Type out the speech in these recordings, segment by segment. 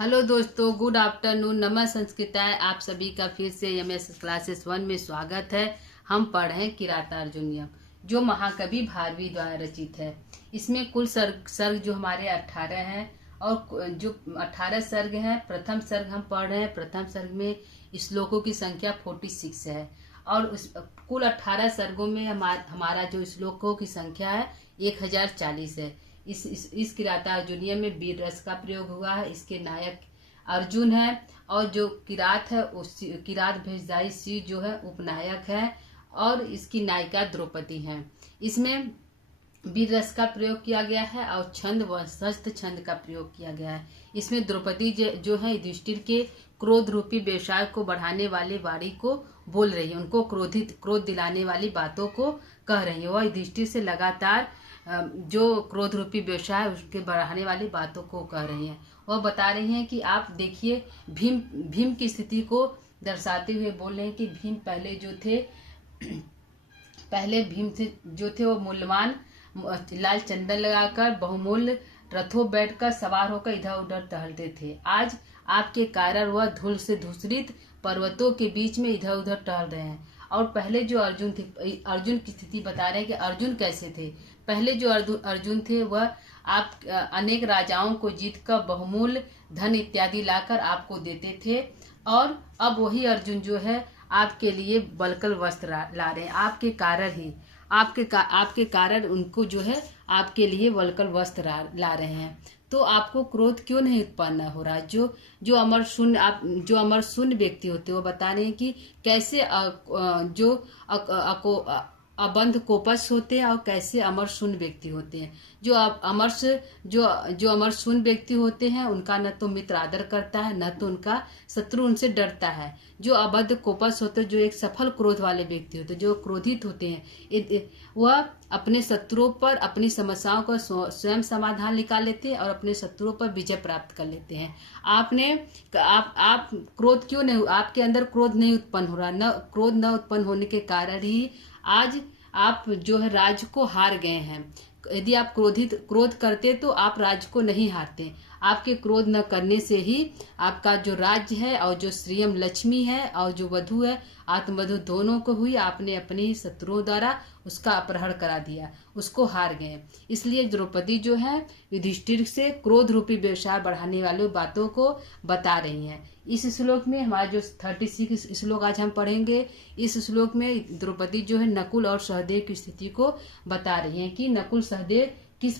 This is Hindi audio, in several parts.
हेलो दोस्तों, गुड आफ्टरनून। नमः संस्कृताय। आप सभी का फिर से एमएस क्लासेस 1 में स्वागत है। हम पढ़ रहे हैं किरातार्जुनीयम, जो महाकवि भारवी द्वारा रचित है। इसमें कुल सर्ग जो हमारे 18 हैं और जो 18 सर्ग हैं, प्रथम सर्ग हम पढ़ रहे हैं। प्रथम सर्ग में श्लोकों की संख्या 46 है और उस कुल 18 सर्गों में हमारा जो श्लोकों की संख्या है 1040 है। इस किरातार्जुनीयम में वीर रस का प्रयोग हुआ है। इसके नायक अर्जुन है और जो किरात है उस किरात भेषजाई शिव जो है उपनायक है और इसकी नायिका द्रौपदी है। इसमें वीर रस का प्रयोग किया गया है और छंद व शस्त्र छंद का प्रयोग किया गया है। इसमें द्रौपदी जो है युधिष्ठिर के क्रोध रूपी व्यवसाय को बढ़ाने वाली वाणी को बोल रही है, उनको क्रोध दिलाने वाली बातों को कह रही है। वह युधिष्ठिर से लगातार जो क्रोध रूपी व्यवसाय उसके बढ़ाने वाली बातों को कह रही हैं। वह बता रही हैं कि आप देखिए, भीम की स्थिति को दर्शाते हुए बोल रहे हैं कि भीम पहले भीम जो थे वो मूल्यवान लाल चंदन लगाकर बहुमूल्य रथों बैठकर सवार होकर इधर उधर टहलते थे। आज आपके कारण वह धूल से धूसरित पर्वतों के बीच में इधर उधर टहल रहे हैं। और पहले जो अर्जुन थे, अर्जुन की स्थिति बता रहे हैं कि अर्जुन कैसे थे। पहले जो अर्जुन थे वह आप अनेक राजाओं को जीतकर बहुमूल्य धन इत्यादि लाकर आपको देते थे और अब वही अर्जुन जो है आपके लिए बलकल वस्त्र ला रहे हैं। आपके कारण ही आपके कारण उनको जो है आपके लिए वलकल वस्त्र ला रहे हैं। तो आपको क्रोध क्यों नहीं उत्पन्न हो रहा? जो अमर शून्य व्यक्ति होते वो बता रहे हैं कि कैसे अबंध कोपस होते हैं और कैसे अमर शून्य व्यक्ति होते हैं। जो अमर शून्य व्यक्ति होते हैं उनका न तो मित्र आदर करता है, न तो उनका शत्रु उनसे डरता है। जो अबद्ध कोपस होते हैं, जो एक सफल क्रोध वाले व्यक्ति होते हैं, जो क्रोधित होते हैं, वह अपने शत्रुओं पर अपनी समस्याओं का स्वयं समाधान निकाल लेते हैं और अपने शत्रुओं पर विजय प्राप्त कर लेते हैं। आप क्रोध क्यों नहीं, आपके अंदर क्रोध नहीं उत्पन्न हो रहा। न क्रोध न उत्पन्न होने के कारण ही आज आप जो है राज्य को हार गए हैं। यदि आप क्रोध करते तो आप राज्य को नहीं हारते। आपके क्रोध न करने से ही आपका जो राज्य है और जो श्रीयम लक्ष्मी है और जो वधु है आत्मवधु दोनों को हुई, आपने अपने ही शत्रुओं द्वारा उसका अपहरण करा दिया, उसको हार गए। इसलिए द्रौपदी जो है युधिष्ठिर से क्रोध रूपी व्यवसाय बढ़ाने वाली बातों को बता रही हैं। इस श्लोक में हमारा जो 36 श्लोक आज हम पढ़ेंगे, इस श्लोक में द्रौपदी जो है नकुल और सहदेव की स्थिति को बता रही हैं कि नकुल सहदेव किस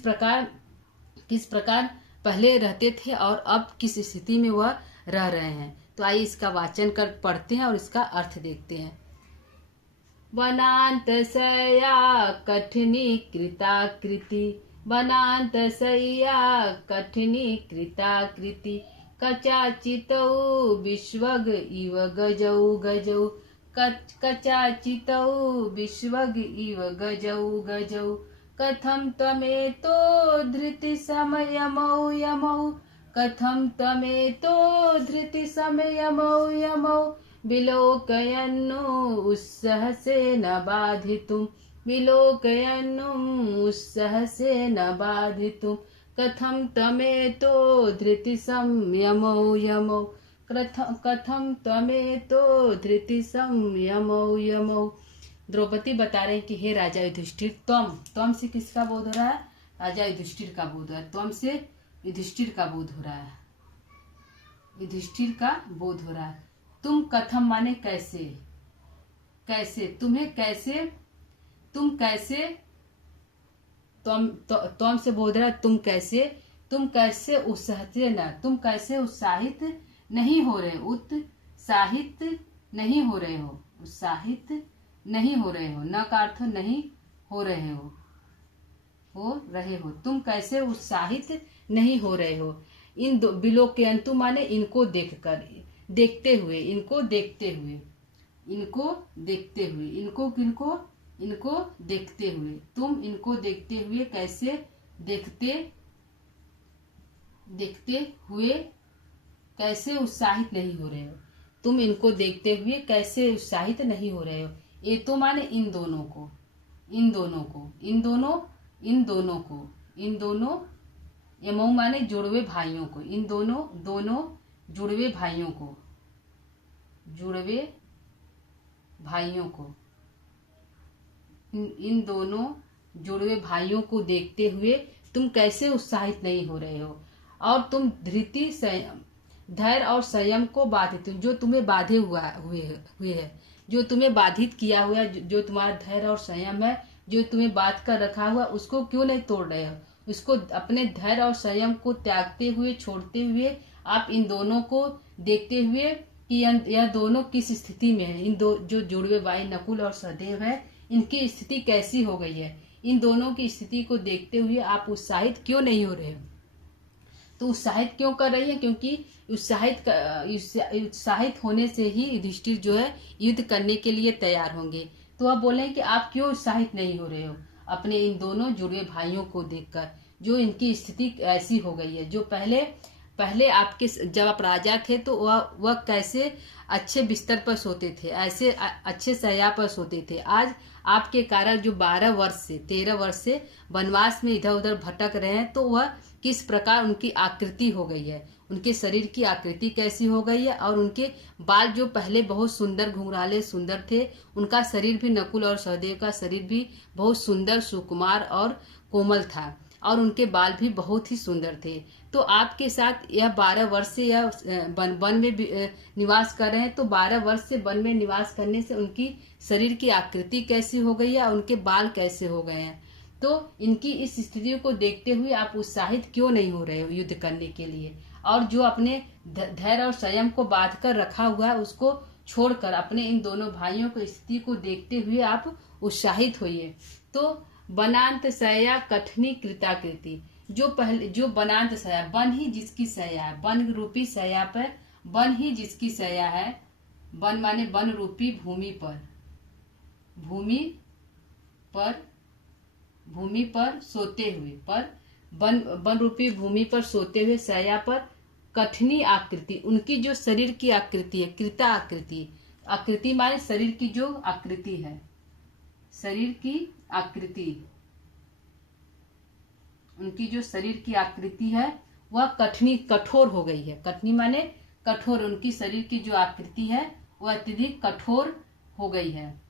प्रकार पहले रहते थे और अब किस स्थिति में वह रह रहे हैं। तो आइए इसका वाचन कर पढ़ते हैं और इसका अर्थ देखते हैं। वनांत सया कठिनी कृताकृति, वनांत सया कठिनी कृताकृति, कचाचितौ विश्वग इव गजौ, कचाचितौ विश्वग इव गजौ, कथम त्वमेतो धृति समयमौ यमौ, कथम त्वमेतो धृति समयमौ यमौ, विलोकयन्नु उत्सहसेन बाधितुं, विलोकयन्नु उत्सहसेन बाधितुं, कथम त्वमेतो धृति संयमौ यमौ, कथम त्वमेतो धृति संयमौ यमौ। द्रौपदी बता रहे हैं कि हे राजा युधिष्ठिर, त्वम से किसका बोध हो रहा है? राजा युधिष्ठिर का बोध हो रहा है। त्वम से युधिष्ठिर का बोध हो रहा है, युधिष्ठिर का बोध हो रहा है। तुम कथम माने कैसे, तुम्हें कैसे, तुम कैसे, त्वम से बोध रहा है तुम कैसे तुम कैसे उत्साहित नहीं हो रहे, उत्साहित नहीं हो रहे हो, उत्साहित नहीं हो रहे हो, न का अर्थ नहीं हो रहे हो, तुम कैसे उत्साहित नहीं हो रहे हो। इन विलोकयन्तु माने इनको देखकर, देखते हुए, इनको देखते हुए, इनको किनको, इनको देखते हुए, तुम इनको देखते हुए कैसे देखते हुए कैसे उत्साहित नहीं हो रहे हो, तुम इनको देखते हुए कैसे उत्साहित नहीं हो रहे हो। ये तो माने इन दोनों को, एमऊ माने जुड़वे भाइयों को, इन दोनों दोनों जुड़वे भाइयों को, जुड़वे भाइयों को, इन दोनों जुड़वे भाइयों को देखते हुए तुम कैसे उत्साहित नहीं हो रहे हो, और तुम धृति धैर्य और संयम को बाधित, जो तुम्हें बाधे हुए है, जो तुम्हें बाधित किया हुआ है, जो तुम्हारा धैर्य और संयम है, जो तुम्हें बांध कर रखा हुआ, उसको क्यों नहीं तोड़ रहे हो। उसको अपने धैर्य और संयम को त्यागते हुए, छोड़ते हुए आप इन दोनों को देखते हुए कि यह दोनों किस स्थिति में है। इन दो जो जुड़वे भाई नकुल और सहदेव है, इनकी स्थिति कैसी हो गई है, इन दोनों की स्थिति को देखते हुए आप उत्साहित क्यों नहीं हो रहे हो। तो उत्साहित क्यों कर रही है, क्योंकि उत्साहित होने से ही युधिष्ठिर जो है युद्ध करने के लिए तैयार होंगे। तो आप बोले कि आप क्यों उत्साहित नहीं हो रहे हो अपने इन दोनों जुड़वे भाइयों को देखकर, जो इनकी स्थिति ऐसी हो गई है। जो पहले पहले आपके जब आप राजा थे तो वह कैसे अच्छे बिस्तर पर सोते थे, ऐसे अच्छे शैया पर सोते थे। आज आपके कारण जो 12 वर्ष से 13 वर्ष से वनवास में इधर उधर भटक रहे हैं, तो वह किस प्रकार उनकी आकृति हो गई है, उनके शरीर की आकृति कैसी हो गई है, और उनके बाल जो पहले बहुत सुंदर घुंघराले सुंदर थे, उनका शरीर भी, नकुल और सहदेव का शरीर भी बहुत सुंदर सुकुमार और कोमल था, और उनके बाल भी बहुत ही सुंदर थे। तो आपके साथ यह 12 वर्ष से यह वन में निवास कर रहे हैं, तो 12 वर्ष से वन में निवास करने से उनकी शरीर की आकृति कैसी हो गई है, उनके बाल कैसे हो गए हैं। तो इनकी इस स्थिति को देखते हुए आप उत्साहित क्यों नहीं हो रहे हो युद्ध करने के लिए, और जो अपने धैर्य और संयम को बांध कर रखा हुआ है उसको छोड़कर अपने इन दोनों भाइयों की स्थिति को देखते हुए आप उत्साहित होइए। तो बनांत शया कठनी कृताकृति, जो बनांत शया, वन ही जिसकी शया है, वन रूपी शया पर, वन ही जिसकी शया है, वन माने वन रूपी भूमि पर, भूमि पर सोते हुए, पर वन रूपी भूमि पर सोते हुए शया पर कठनी आकृति, उनकी जो शरीर की आकृति है, कृता आकृति, आकृति माने शरीर की जो आकृति है, शरीर की आकृति, उनकी जो शरीर की आकृति है वह कठनी कठोर हो गई है। कठनी माने कठोर, उनकी शरीर की जो आकृति है वह अत्यधिक कठोर हो गई है,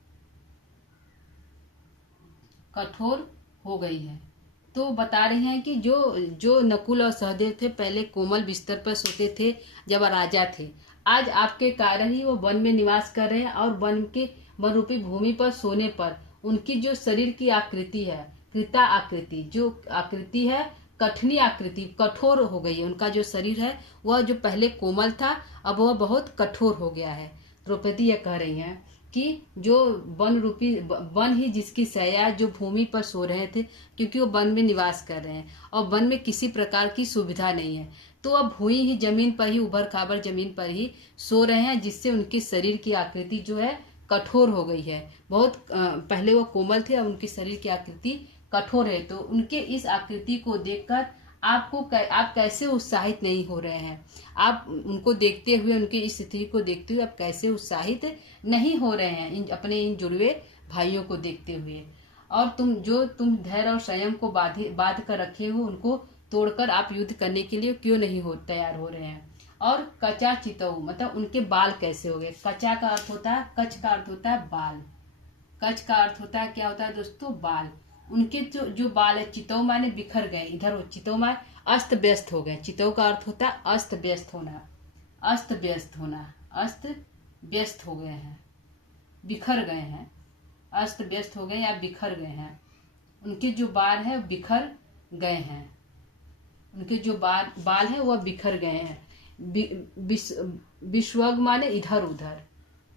कठोर हो गई है। तो बता रहे हैं कि जो नकुल और सहदेव थे पहले कोमल बिस्तर पर सोते थे जब राजा थे, आज आपके कारण ही वो वन में निवास कर रहे हैं, और वन रूपी भूमि पर सोने पर उनकी जो शरीर की आकृति है, कृता आकृति, जो आकृति है कठनी आकृति, कठोर हो गई है। उनका जो शरीर है वह जो पहले कोमल था अब वह बहुत कठोर हो गया है। द्रौपदी यह कह रही हैं कि जो वन ही जिसकी शया, जो भूमि पर सो रहे थे, क्योंकि वो वन में निवास कर रहे हैं और वन में किसी प्रकार की सुविधा नहीं है, तो अब भूमि ही जमीन पर ही, उबड़ खाबड़ जमीन पर ही सो रहे हैं, जिससे उनके शरीर की आकृति जो है कठोर हो गई है। बहुत पहले वो कोमल थे, अब उनकी शरीर की आकृति कठोर है। तो उनके इस आकृति को देखकर आप कैसे उत्साहित नहीं हो रहे हैं, आप उनको देखते हुए, उनकी इस स्थिति को देखते हुए आप कैसे उत्साहित नहीं हो रहे हैं अपने इन जुड़वे भाइयों को देखते हुए। और तुम धैर्य और संयम को बांध कर रखे हो, उनको तोड़कर आप युद्ध करने के लिए क्यों नहीं तैयार हो रहे हैं। और कचा चितऊ मतलब उनके बाल कैसे हो गए। कचा का अर्थ होता है, कच का अर्थ होता है बाल, कच का अर्थ होता है, क्या होता है दोस्तों, बाल। उनके जो बाल है, चितऊ माने बिखर गए, इधर चितऊ माने अस्त व्यस्त हो गए। चितऊ का अर्थ होता है अस्त व्यस्त होना, अस्त व्यस्त होना, अस्त व्यस्त हो गए हैं, बिखर गए हैं, अस्त व्यस्त हो गए या बिखर गए हैं। उनके जो बाल है बिखर गए हैं, उनके जो बाल है वह बिखर गए हैं। विश्वग माने इधर उधर,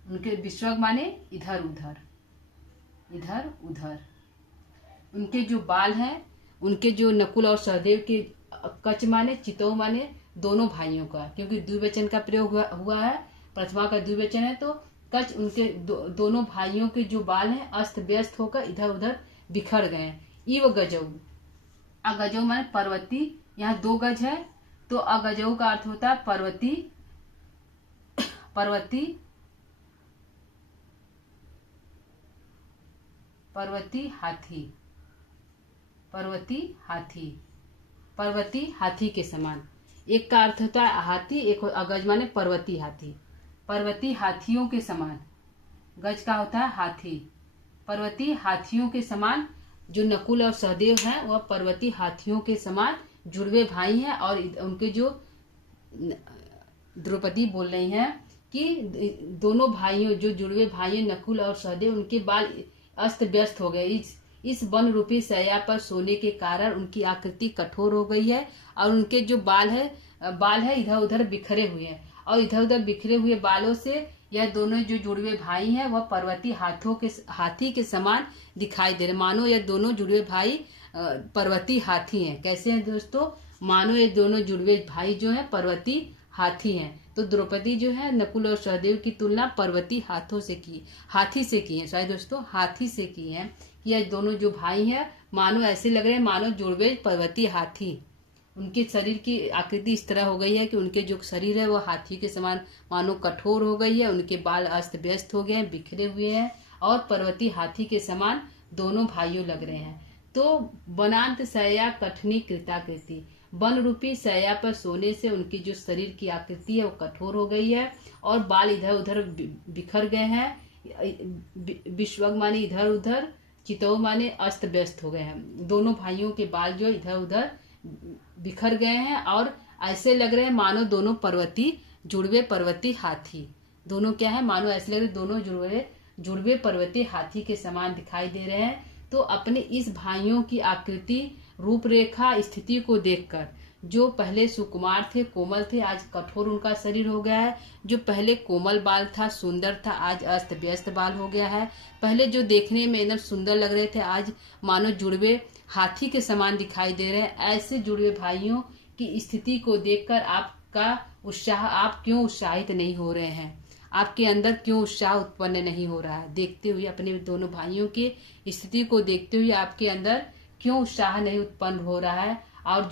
उनके विश्वग माने इधर उधर, इधर उधर। उनके जो बाल हैं, उनके जो नकुल और सहदेव के, कच माने चितऊ माने दोनों भाइयों का, क्योंकि द्विवचन का प्रयोग हुआ है, प्रथमा का द्विवचन है, तो कच उनके दोनों भाइयों के जो बाल हैं अस्त व्यस्त होकर इधर उधर बिखर गए। इव गजऊ, अगजऊ माने पर्वती, यहाँ 2 गज है तो अगजऊ का अर्थ होता है पर्वती, पर्वती, पर्वती हाथी, पर्वती हाथी। पर्वती हाथी के समान। एक का अर्थ होता है हाथी, एक अगज माने पर्वती हाथी। पर्वती हाथियों के समान, गज का होता है हाथी। पर्वती हाथियों के समान, जो नकुल और सहदेव हैं वह पर्वती हाथियों के समान जुड़वे भाई हैं। और उनके जो द्रौपदी बोल रही हैं कि दोनों भाइयों, जो जुड़वे भाई नकुल और सहदेव, उनके बाल अस्त व्यस्त हो गए। इस वन रूपी शैया पर सोने के कारण उनकी आकृति कठोर हो गई है और उनके जो बाल है इधर उधर बिखरे हुए हैं। और इधर उधर बिखरे हुए बालों से यह दोनों जो जुड़वे भाई हैं वह पर्वती हाथी के समान दिखाई दे रहे, मानो यह दोनों जुड़वे भाई पर्वती हाथी हैं। कैसे हैं दोस्तों? मानो ये दोनों जुड़वे भाई जो हैं पर्वती हाथी हैं। तो द्रौपदी जो है नकुल और सहदेव की तुलना पर्वती हाथी से की है। सॉरी दोस्तों, हाथी से की है। यह दोनों जो भाई हैं मानो ऐसे लग रहे हैं मानो जुड़वे पर्वती हाथी। उनके शरीर की आकृति इस तरह हो गई है कि उनके जो शरीर है वो हाथी के समान मानो कठोर हो गई है। उनके बाल अस्त व्यस्त हो गए हैं, बिखरे हुए हैं और पर्वती हाथी के समान दोनों भाइयों लग रहे हैं। तो वनांत शैया कठनी कृताकृति, वन रूपी शैया पर सोने से उनकी जो शरीर की आकृति है वो कठोर हो गई है और बाल इधर उधर बिखर गए हैं। विश्वग माने इधर उधर, चितौ माने अस्त व्यस्त हो गए हैं। दोनों भाइयों के बाल जो इधर उधर बिखर गए हैं और ऐसे लग रहे हैं मानो दोनों जुड़वे पर्वती हाथी। दोनों क्या है? मानो ऐसे लग रहे दोनों जुड़वे पर्वती हाथी के समान दिखाई दे रहे हैं। तो अपने इस भाइयों की आकृति, रूपरेखा, स्थिति को देखकर जो पहले सुकुमार थे, कोमल थे, आज कठोर उनका शरीर हो गया है। जो पहले कोमल बाल था, सुंदर था, आज अस्त व्यस्त बाल हो गया है। पहले जो देखने में एकदम सुंदर लग रहे थे, आज मानो जुड़वे हाथी के समान दिखाई दे रहे हैं। ऐसे जुड़वे भाइयों की स्थिति को देखकर आपका उत्साह, आप क्यों उत्साहित नहीं हो रहे हैं? आपके अंदर क्यों उत्साह उत्पन्न नहीं हो रहा है? देखते हुए अपने दोनों भाइयों की स्थिति को देखते हुए आपके अंदर क्यों उत्साह नहीं उत्पन्न हो रहा है? और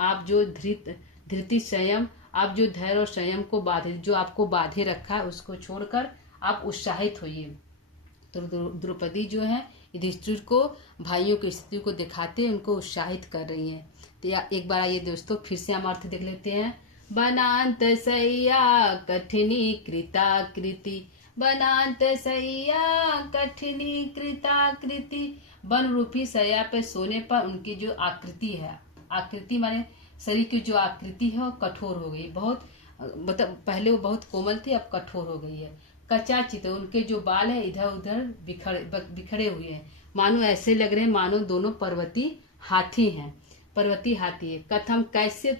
आप जो धृति संयम, आप जो धैर्य और संयम को जो आपको बांधे रखा है उसको छोड़कर आप उत्साहित होइए। तो द्रौपदी जो है युधिष्ठिर को भाइयों की स्थिति को दिखाते उनको उत्साहित कर रही हैं। तो एक बार आइए दोस्तों फिर से हम अर्थ देख लेते हैं। बनांत सैया कठिनी कृताकृति, बनांत सैया कठिनी कृताकृति, वन रूपी सैया पे सोने पर उनकी जो आकृति है, आकृति माने शरीर की जो आकृति है वो कठोर हो गई। बहुत मतलब पहले वो बहुत कोमल थी, अब कठोर हो गई है। कचाचित, उनके जो बाल है इधर उधर बिखरे हुए हैं, मानो ऐसे लग रहे हैं मानो दोनों पर्वती हाथी हैं, पर्वती हाथी है। कथम, कैसे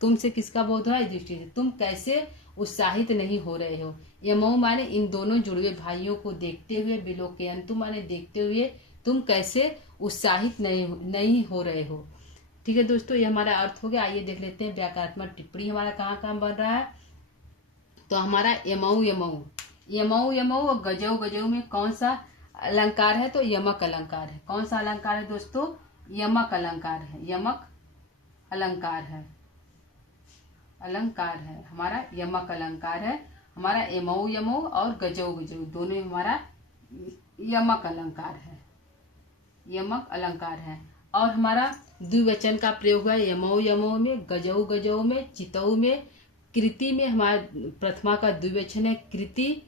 तुमसे किसका बोध है? दृष्टि से तुम कैसे उत्साहित नहीं हो रहे हो? यमौ माने इन दोनों जुड़वे भाइयों को देखते हुए, विलोकयन्तु माने देखते हुए तुम कैसे उत्साहित नहीं हो रहे हो। ठीक है दोस्तों, ये हमारा अर्थ हो गया। आइए देख लेते हैं व्याकरणात्मक टिप्पणी हमारा कहाँ कहाँ बन रहा है। तो हमारा यमौ और गजौ में कौन सा अलंकार है? तो यमक अलंकार है। कौन सा अलंकार है दोस्तों? यमक अलंकार है। यमक अलंकार है हमारा यमक अलंकार है। हमारा यमौ और गजौ दोनों हमारा यमक अलंकार है। और हमारा द्विवचन का प्रयोग हुआ है यमौ में, गजौ में, चितौ में। कृति में हमारा प्रथमा का द्विवचन है कृति,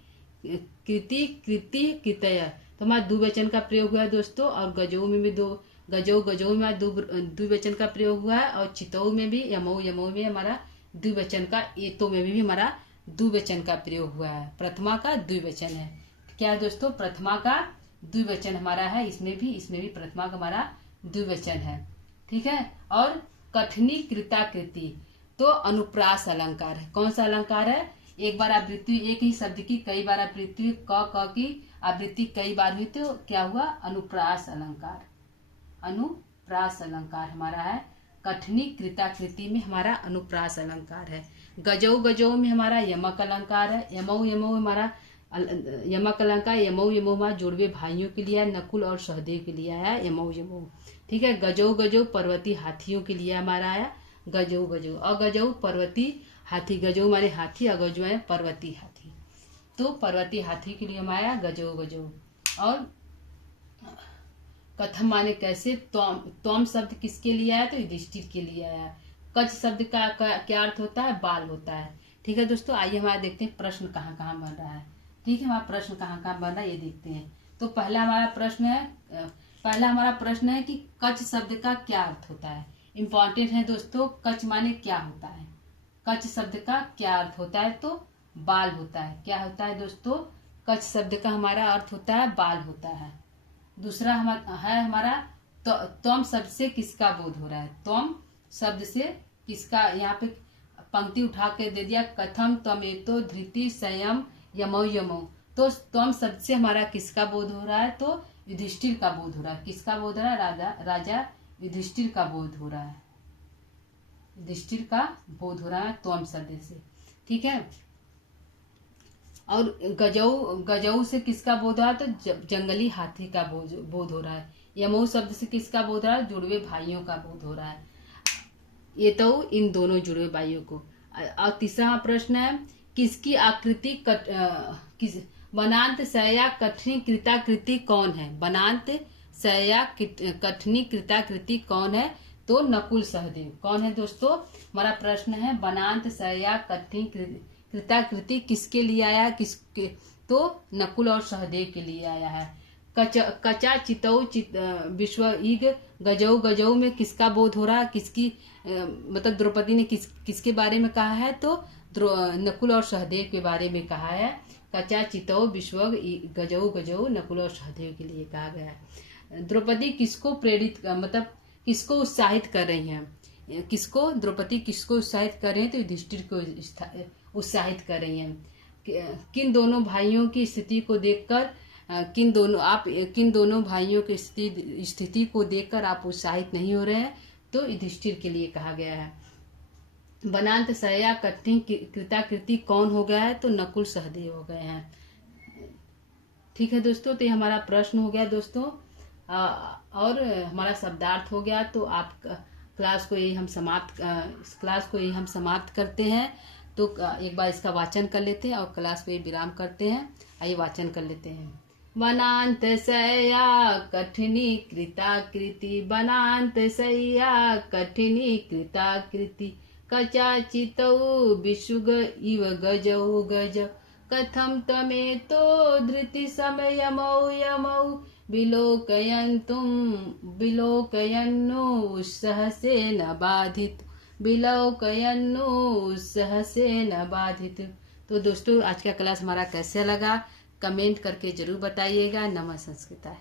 कृतय। तो हमारा द्विवचन का प्रयोग हुआ है दोस्तों। और गजौ में भी गजौ में द्विवचन का प्रयोग हुआ है। और चितौ में भी, यमौ में हमारा द्विवचन का, एतो में भी हमारा द्विवचन का प्रयोग हुआ है। प्रथमा का द्विवचन है। क्या है दोस्तों? प्रथमा का द्विवचन हमारा है। इसमें भी प्रथमा का हमारा द्विवचन है। ठीक है। और कठिनी कृताकृति तो अनुप्रास अलंकार है। कौन सा अलंकार है? एक बार आवृत्ति, एक ही शब्द की कई बार आवृत्ति, क की आवृत्ति कई बार हुई तो क्या हुआ? अनुप्रास अलंकार हमारा है। कठिनी कृताकृति में हमारा अनुप्रास अलंकार है। गजौ में हमारा यमक अलंकार है। यमौ हमारा यमक अलंकार। यमौ हमारा जुड़वे भाइयों के लिए है, नकुल और सहदेव के लिए है यमौ। ठीक है। गजौ पर्वती हाथियों के लिए हमारा आया गजौ। अगजौ पर्वती हाथी, गजौ माने हाथी, अगजौ माने पर्वती हाथी। तो पर्वती हाथी के लिए हमारा गजौ। और कथम माने कैसे, त्वम शब्द किसके लिए आया, तो युधिष्ठिर के लिए आया। कच शब्द का क्या अर्थ होता है, बाल होता है। ठीक है दोस्तों, आइए हमारा देखते हैं प्रश्न कहाँ कहाँ बन रहा है। ठीक है, हमारा प्रश्न कहाँ कहाँ बन रहा है ये देखते हैं। तो पहला हमारा प्रश्न है कि कच शब्द का क्या अर्थ होता है। इम्पॉर्टेंट है दोस्तों, कच माने क्या होता है, कच शब्द का क्या अर्थ होता है, तो बाल होता है। क्या होता है दोस्तों, कच शब्द का हमारा अर्थ होता है बाल होता है। दूसरा हमारा त्वम शब्द से किसका बोध हो रहा है, त्वम शब्द से किसका, यहाँ पे पंक्ति उठा के दे दिया, कथम त्वमेतो धृति संयम यमौ यमौ। तो त्वम शब्द से हमारा किसका बोध हो रहा है, तो युधिष्ठिर का बोध हो रहा है। किसका बोध हो रहा है, राजा युधिष्ठिर का बोध हो रहा है, युधिष्ठिर का बोध हो रहा है त्वम शब्द से। ठीक है, और गजऊ से किसका बोध हो रहा है, तो जंगली हाथी का बोध हो रहा है। यमऊ शब्द से किसका बोध हो रहा है, जुड़वे भाइयों का बोध हो रहा है। ये तो इन दोनों जुड़वे भाइयों को। और तीसरा प्रश्न है, किसकी आकृति बनांत सया कठिनी कृताकृति कौन है, बनांत सया कठिनी कृताकृति कौन है, तो नकुल सहदेव। कौन है दोस्तों, हमारा प्रश्न है बनांत सया कठिनी कृताकृति किसके लिए आया, किसके, तो नकुल और सहदेव के लिए आया है। कचा चितौ विश्व ईग गजौ, गजौ में किसका बोध हो रहा है, किसकी मतलब द्रौपदी ने किसके बारे में कहा है, तो नकुल और सहदेव के बारे में कहा है। कचा चितौ विश्व गजौ, गजौ नकुल और सहदेव के लिए कहा गया है। द्रौपदी किसको प्रेरित मतलब किसको उत्साहित कर रही हैं, द्रौपदी किसको उत्साहित कर रही हैं, तो युधिष्ठिर को उत्साहित कर रही हैं। किन दोनों भाइयों की स्थिति को देखकर किन दोनों भाइयों की स्थिति को देखकर आप उत्साहित नहीं हो रहे हैं, तो युधिष्ठिर के लिए कहा गया है। बनांत सया कठिन कृताकृति कौन हो गया है, तो नकुल सहदेव हो गए हैं। ठीक है दोस्तों, तो ये हमारा प्रश्न हो गया दोस्तों, और हमारा शब्दार्थ हो गया। तो आप क्लास को यही हम समाप्त करते हैं। तो एक बार इसका वाचन कर लेते हैं और क्लास को विराम करते हैं। आइए वाचन कर लेते हैं। बनांत सया कठिनी कृताकृति, बनांत सया कठिनी कृताकृति, कचा चितौ विशुग इव गजौ गज, कथम त्वमेतो धृति समयमौ यमौ, विलोकयन्नु सहसेन बाधित, सहसेन बाधित। तो दोस्तों, आज का क्लास हमारा कैसे लगा, कमेंट करके जरूर बताइएगा। नमः संस्कृताय।